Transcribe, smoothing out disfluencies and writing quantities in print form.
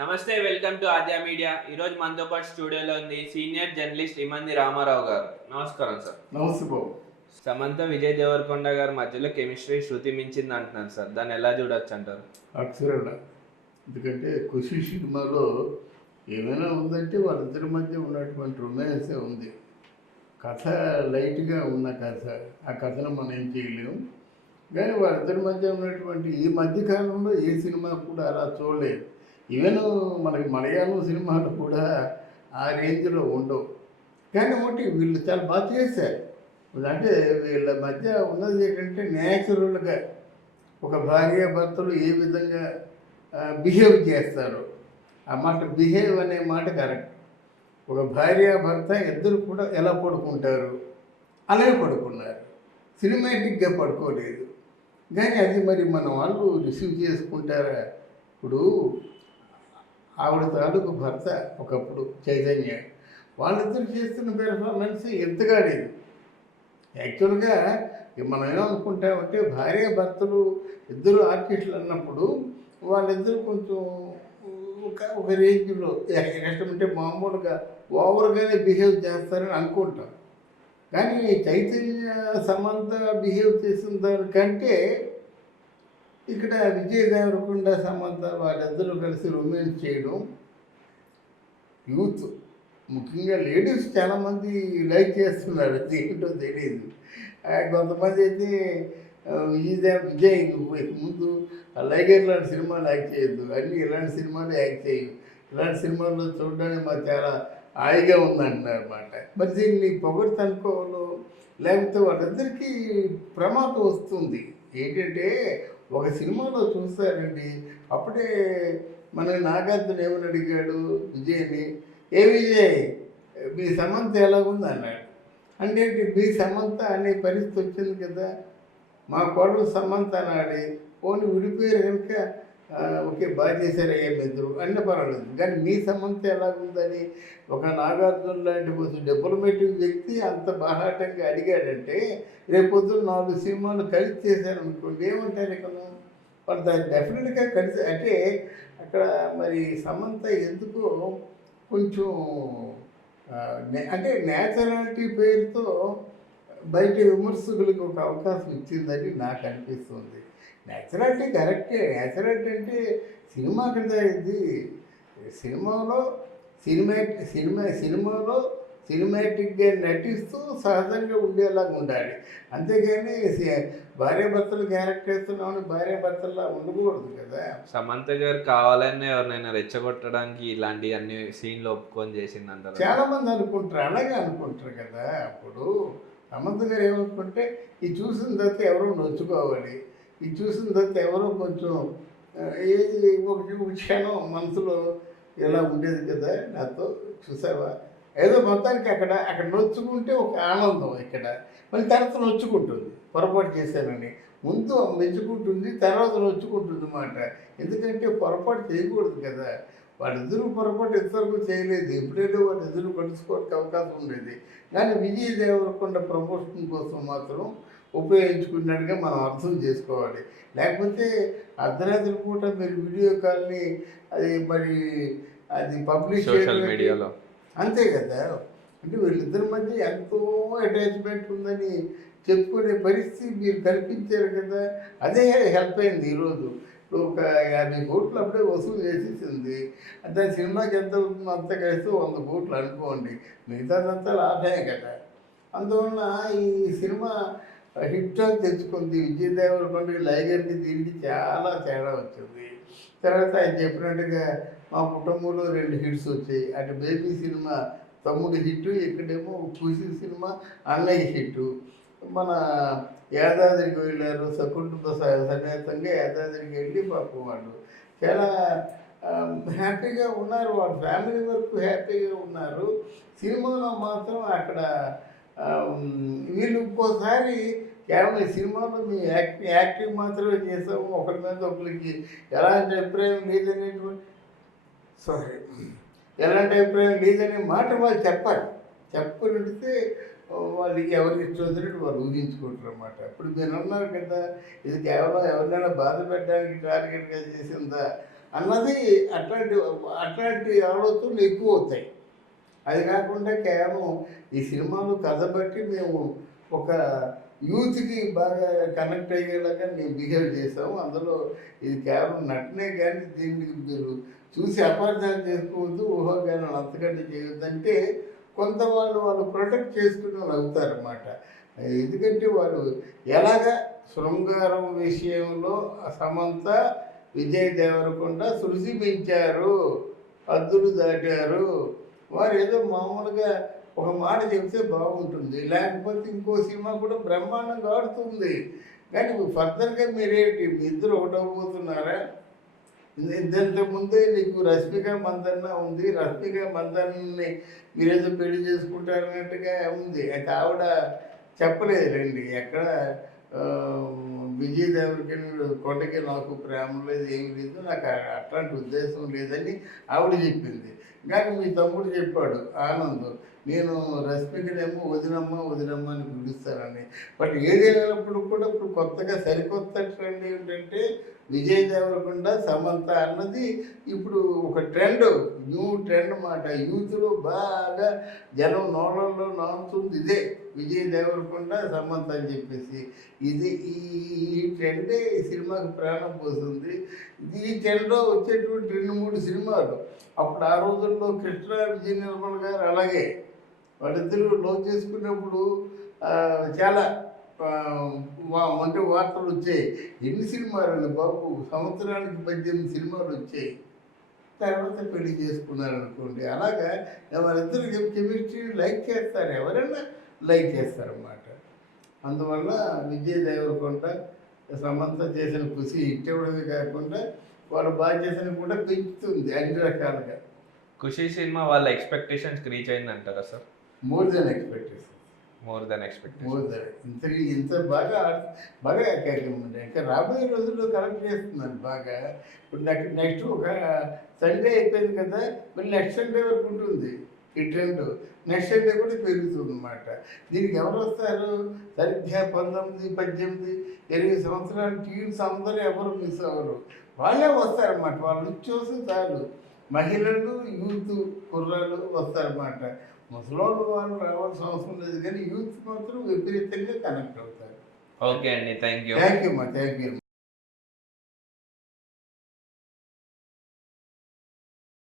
నమస్తే, welcome to Aadya media. ఈరోజు మనతో పాటు స్టూడియోలో ఉంది సీనియర్ జర్నలిస్ట్ ఇమంది రామారావు గారు. నమస్కారం సార్. నమస్తే బాబు. సమంత విజయ్ దేవరకొండ గారి మధ్యలో కెమిస్ట్రీ శృతి మించింది అంటున్నారు సార్, దాన్ని ఎలా చూడొచ్చు అంటారు? అక్షరాల. ఎందుకంటే ఖుషి సినిమాలో ఏమైనా ఉందంటే వాళ్ళిద్దరి మధ్య ఉన్నటువంటి రొమాన్సే ఉంది. కథ లైట్గా ఉన్న కథ, ఆ కథను మనం ఏం చేయలేము. కానీ వాళ్ళిద్దరి మధ్య ఉన్నటువంటి ఈ మధ్యకాలంలో ఏ సినిమా కూడా అలా చూడలేదు. ఈవెన్ మనకి మలయాళం సినిమాలు కూడా ఆ రేంజ్లో ఉండవు. కానీ ఒకటి వీళ్ళు చాలా బాగా చేశారు. అంటే వీళ్ళ మధ్య ఉన్నది ఏంటంటే న్యాచురల్గా ఒక భార్యాభర్తలు ఏ విధంగా బిహేవ్ చేస్తారు. ఆ మాట బిహేవ్ అనే మాట కరెక్ట్. ఒక భార్యాభర్త ఇద్దరు కూడా ఎలా పడుకుంటారు అలాగే పడుకున్నారు. సినిమాటిక్గా పడుకోలేదు. కానీ అది మరి మన వాళ్ళు రిసీవ్ చేసుకుంటారా? ఇప్పుడు ఆవిడ తాలూకు భర్త ఒకప్పుడు చైతన్య, వాళ్ళిద్దరు చేస్తున్న పెర్ఫార్మెన్స్ ఎంతగా లేదు. యాక్చువల్గా మనం ఏమనుకుంటామంటే భార్యాభర్తలు ఇద్దరు ఆర్టిస్టులు అన్నప్పుడు వాళ్ళిద్దరు కొంచెం ఒక రేంజ్లో కష్టమంటే మామూలుగా ఓవర్గానే బిహేవ్ చేస్తారని అనుకుంటాం. కానీ చైతన్య సమంత బిహేవ్ చేసిన దానికంటే ఇక్కడ విజయ్ దేవరకొండ సమంత వాళ్ళిద్దరూ కలిసి రొమాన్స్ చేయడం, యూత్ ముఖ్యంగా లేడీస్ చాలామంది లైక్ చేస్తున్నారు. ఏంటో తెలియదు. కొంతమంది అయితే విజయ్ నువ్వు ముందు లైగర్ లాంటి సినిమాలు యాక్ట్ చేయొద్దు, అన్నీ ఇలాంటి సినిమాలు యాక్ట్ చేయు, ఇలాంటి సినిమాల్లో చూడడానికి మాకు చాలా హాయిగా ఉందంటున్నారు అన్నమాట. మరి దీన్ని పొగడ్త అనుకోవాలో లేకపోతే వాళ్ళందరికీ ప్రమాదం వస్తుంది. ఏంటంటే ఒక సినిమాలో చూస్తారండి, అప్పుడే మన నాగార్జున ఏమని అడిగాడు విజయ్ని, ఏ విజయ్ మీ సమంత ఎలాగుంది అన్నాడు. అంటే మీ సమంత అనే పరిస్థితి వచ్చింది కదా, మా కోడలు సమంత అన్నాడు. పోనీ విడిపోయారు కనుక ఓకే బాగా చేశారయ్యా ఇద్దరు అన్న పర్వాలేదు. కానీ మీ సమంత ఎలాగుందని ఒక నాగార్జున లాంటి కొంచెం డిప్లొమేటిక్ వ్యక్తి అంత బాహాటంగా అడిగాడంటే రేపొద్దున 4 సినిమాలు కలిసి చేశారు అనుకోండి, ఏమంటారు ఇక్కడ వాళ్ళు దాన్ని డెఫినెట్గా కలిసి. అంటే అక్కడ మరి సమంత ఎందుకో కొంచెం అంటే న్యాచురాలిటీ పేరుతో బయట విమర్శకులకు ఒక అవకాశం ఇచ్చిందని నాకు అనిపిస్తుంది. న్యాచురాలిటీ కరెక్టే. న్యాచురాలిటీ అంటే సినిమా కదా ఇది. సినిమాలో సినిమాలో సినిమాటిక్గా నటిస్తూ సహజంగా ఉండేలాగా ఉండాలి. అంతేగాని భార్యాభర్తలు క్యారెక్టర్ వేస్తున్నామని భార్యాభర్తల్లా ఉండకూడదు కదా. సమంత గారు కావాలని ఎవరినైనా రెచ్చగొట్టడానికి ఇలాంటి అన్ని సీన్లు ఒప్పుకొని చేసిందంటారు. చాలామంది అనుకుంటారు, అలాగే అనుకుంటారు కదా. అప్పుడు సమంత గారు ఏమనుకుంటే ఇది చూసిన తర్వాత ఎవరో నొచ్చుకోవాలి, ఇది చూసిన తర్వాత ఎవరో కొంచెం ఏది ఒక క్షణం మనసులో ఎలా ఉండేది కదా నాతో చూసావా, ఏదో మొత్తానికి అక్కడ నొచ్చుకుంటే ఒక ఆనందం. ఇక్కడ మళ్ళీ తర్వాత నొచ్చుకుంటుంది పొరపాటు చేశానని. ముందు మెచ్చుకుంటుంది, తర్వాత నొచ్చుకుంటుంది అన్నమాట. ఎందుకంటే పొరపాటు చేయకూడదు కదా. వాళ్ళిద్దరూ పొరపాటు ఎంతవరకు చేయలేదు. ఎప్పుడైనా వాళ్ళిద్దరూ కలుసుకోవడానికి అవకాశం ఉండేది. కానీ విజయ్ దేవరకొండ ప్రమోషన్ కోసం మాత్రం ఉపయోగించుకున్నట్టుగా మనం అర్థం చేసుకోవాలి. లేకపోతే అర్ధరాత్రి పూట మీరు వీడియో కాల్ని అది పబ్లిష్ సోషల్ మీడియాలో అంతే కదా. అంటే వీళ్ళిద్దరి మధ్య ఎంతో అటాచ్మెంట్ ఉందని చెప్పుకునే పరిస్థితి మీరు కల్పించారు కదా. అదే హెల్ప్ అయింది. ఈరోజు ఒక 50 కోట్లు అప్పుడే వసూలు చేసేసింది. దాని సినిమాకి ఎంత అవుతుందో అంత కలిస్తే 100 కోట్లు అనుకోండి, మిగతాదంతా లాభమే కదా. అందువలన ఈ సినిమా హిట్ అని తెచ్చుకుంది. విజయ్ దేవరకొండకి లైగర్కి దీనికి చాలా తేడా వచ్చింది. తర్వాత ఆయన చెప్పినట్టుగా మా కుటుంబంలో 2 హిట్స్ వచ్చాయి. అటు బేబీ సినిమా తమ్ముడు హిట్టు, ఇక్కడేమో ఖుషి సినిమా అన్నయ్య హిట్టు. మన యాదాద్రికి వెళ్ళారు, సకుటుంబ సమేతంగా యాదాద్రికి వెళ్ళి పాపం వాళ్ళు చాలా హ్యాపీగా ఉన్నారు. వాళ్ళ ఫ్యామిలీ వరకు హ్యాపీగా ఉన్నారు. సినిమాలో మాత్రం అక్కడ వీళ్ళు ఇంకోసారి కేవలం ఈ సినిమాలో మీ యాక్టింగ్ మాత్రమే చేసాము, ఒకరి మీద ఒకరికి ఎలాంటి అభిప్రాయం లేదనేటువంటి ఎలాంటి అభిప్రాయం లేదనే మాట వాళ్ళు చెప్పాలి. చెప్పుకుంటే వాళ్ళకి ఎవరికి ఇష్టం వచ్చినట్టు వాళ్ళు ఊహించుకుంటారు అన్నమాట. ఇప్పుడు మీరు అన్నారు కదా, ఇది కేవలం ఎవరినైనా బాధ పెట్టడానికి టార్గెట్గా చేసిందా అన్నది అట్లాంటి అట్లాంటి ఆలోచనలు ఎక్కువ అవుతాయి. అది కాకుండా కేవలం ఈ సినిమాలు కథ బట్టి మేము ఒక యూత్‌కి బాగా కనెక్ట్ అయ్యేలాగా మేము బిహేవ్ చేసాము. అందులో ఇది కేవలం నటనే కానీ దీన్ని మీరు చూసి అపార్థాలు చేసుకోవద్దు, ఊహాగానాలు అంతకంటే చేయొద్దంటే కొంత వాళ్ళు ప్రొటెక్ట్ చేసుకుని వాళ్ళు అవుతారన్నమాట. ఎందుకంటే వాళ్ళు ఎలాగా శృంగారం విషయంలో సమంత, విజయ్ దేవరకొండ శృతి మించారు, హద్దులు దాటారు. వారు ఏదో మామూలుగా ఒక మాట చెప్తే బాగుంటుంది, లేకపోతే ఇంకో సినిమా కూడా బ్రహ్మాండంగా ఆడుతుంది. కానీ ఫర్దర్గా మీరేంటి మీ ఇద్దరు ఒకటవబోతున్నారా? ఇంత ముందే నీకు రష్మిక మందన్న ఉంది, రష్మిక మందన్నని మీరేదో పెళ్లి చేసుకుంటారన్నట్టుగా ఉంది. అయితే ఆవిడ చెప్పలేదు రండి ఎక్కడ విజయ్ దేవరకొండ కొండకి నాకు ప్రేమ లేదు, ఏమి లేదు, నాకు అట్లాంటి ఉద్దేశం లేదని ఆవిడ చెప్పింది. కానీ మీ తమ్ముడు చెప్పాడు ఆనంద్, నేను రష్మికనేమో వదినమ్మ అని పిలుస్తానని. బట్ ఏదేమైనప్పుడు కూడా ఇప్పుడు కొత్తగా సరికొత్త ట్రెండ్ ఏంటంటే విజయ్ దేవరకొండ సమంత అన్నది ఇప్పుడు ఒక ట్రెండ్, న్యూ ట్రెండ్ మాట. యూత్లో బాగా జనం నోళ్ళల్లో నానుతుంది ఇదే, విజయ్ దేవరకొండ సమంత అని చెప్పేసి. ఇది ఈ ట్రెండే ఈ సినిమాకి ప్రాణం పోతుంది. ఈ ట్రెండ్లో వచ్చేటువంటి 2-3 సినిమాలు అప్పుడు ఆ రోజుల్లో కృష్ణ, విజయ నిర్మల్ గారు అలాగే వాళ్ళిద్దరూ లవ్ చేసుకున్నప్పుడు చాలా అంటే వార్తలు వచ్చాయి. ఎన్ని సినిమాలు అండి బాబు, సంవత్సరానికి 18 సినిమాలు వచ్చాయి. తర్వాత పెళ్లి చేసుకున్నారనుకోండి. అలాగా వాళ్ళిద్దరు కెమిస్ట్రీని లైక్ చేస్తారు, ఎవరైనా లైక్ చేస్తారన్నమాట. అందువల్ల విజయ్ దేవరకొండ సమంత చేసిన ఖుషి హిట్ ఇవ్వడమే కాకుండా వాళ్ళ బాధ్యతను కూడా పెంచుతుంది అన్ని రకాలుగా. ఖుషి సినిమా వాళ్ళ ఎక్స్పెక్టేషన్స్కి రీచ్ అయిందంటారా sir? More than expectation. More than expectation. More than ఇంత బాగా బాగా ఇంకా రాబోయే రోజుల్లో కలెక్ట్ చేస్తున్నారు బాగా. ఇప్పుడు నెక్స్ట్ ఒక సండే అయిపోయింది కదా, మళ్ళీ నెక్స్ట్ సండే వరకు ఉంటుంది ఈ ట్రెండ్. నెక్స్ట్ సండే కూడా పెరుగుతుంది అన్నమాట. దీనికి ఎవరు వస్తారు? సరిగ్గా 19, 18, 20 సంవత్సరాల టీమ్స్ అందరూ ఎవరు మిస్ అవ్వరు, వాళ్ళే వస్తారన్నమాట. వాళ్ళు చూసి చాలు మహిళలు, యూత్ కుర్రాళ్ళు వస్తారన్నమాట. ముసలోళ్ళు వాళ్ళు రావాల్సిన అవసరం లేదు, కానీ యూత్ మాత్రం విపరీతంగా కనెక్ట్ అవుతారు. ఓకే అండి, థ్యాంక్ యూ. Thank you.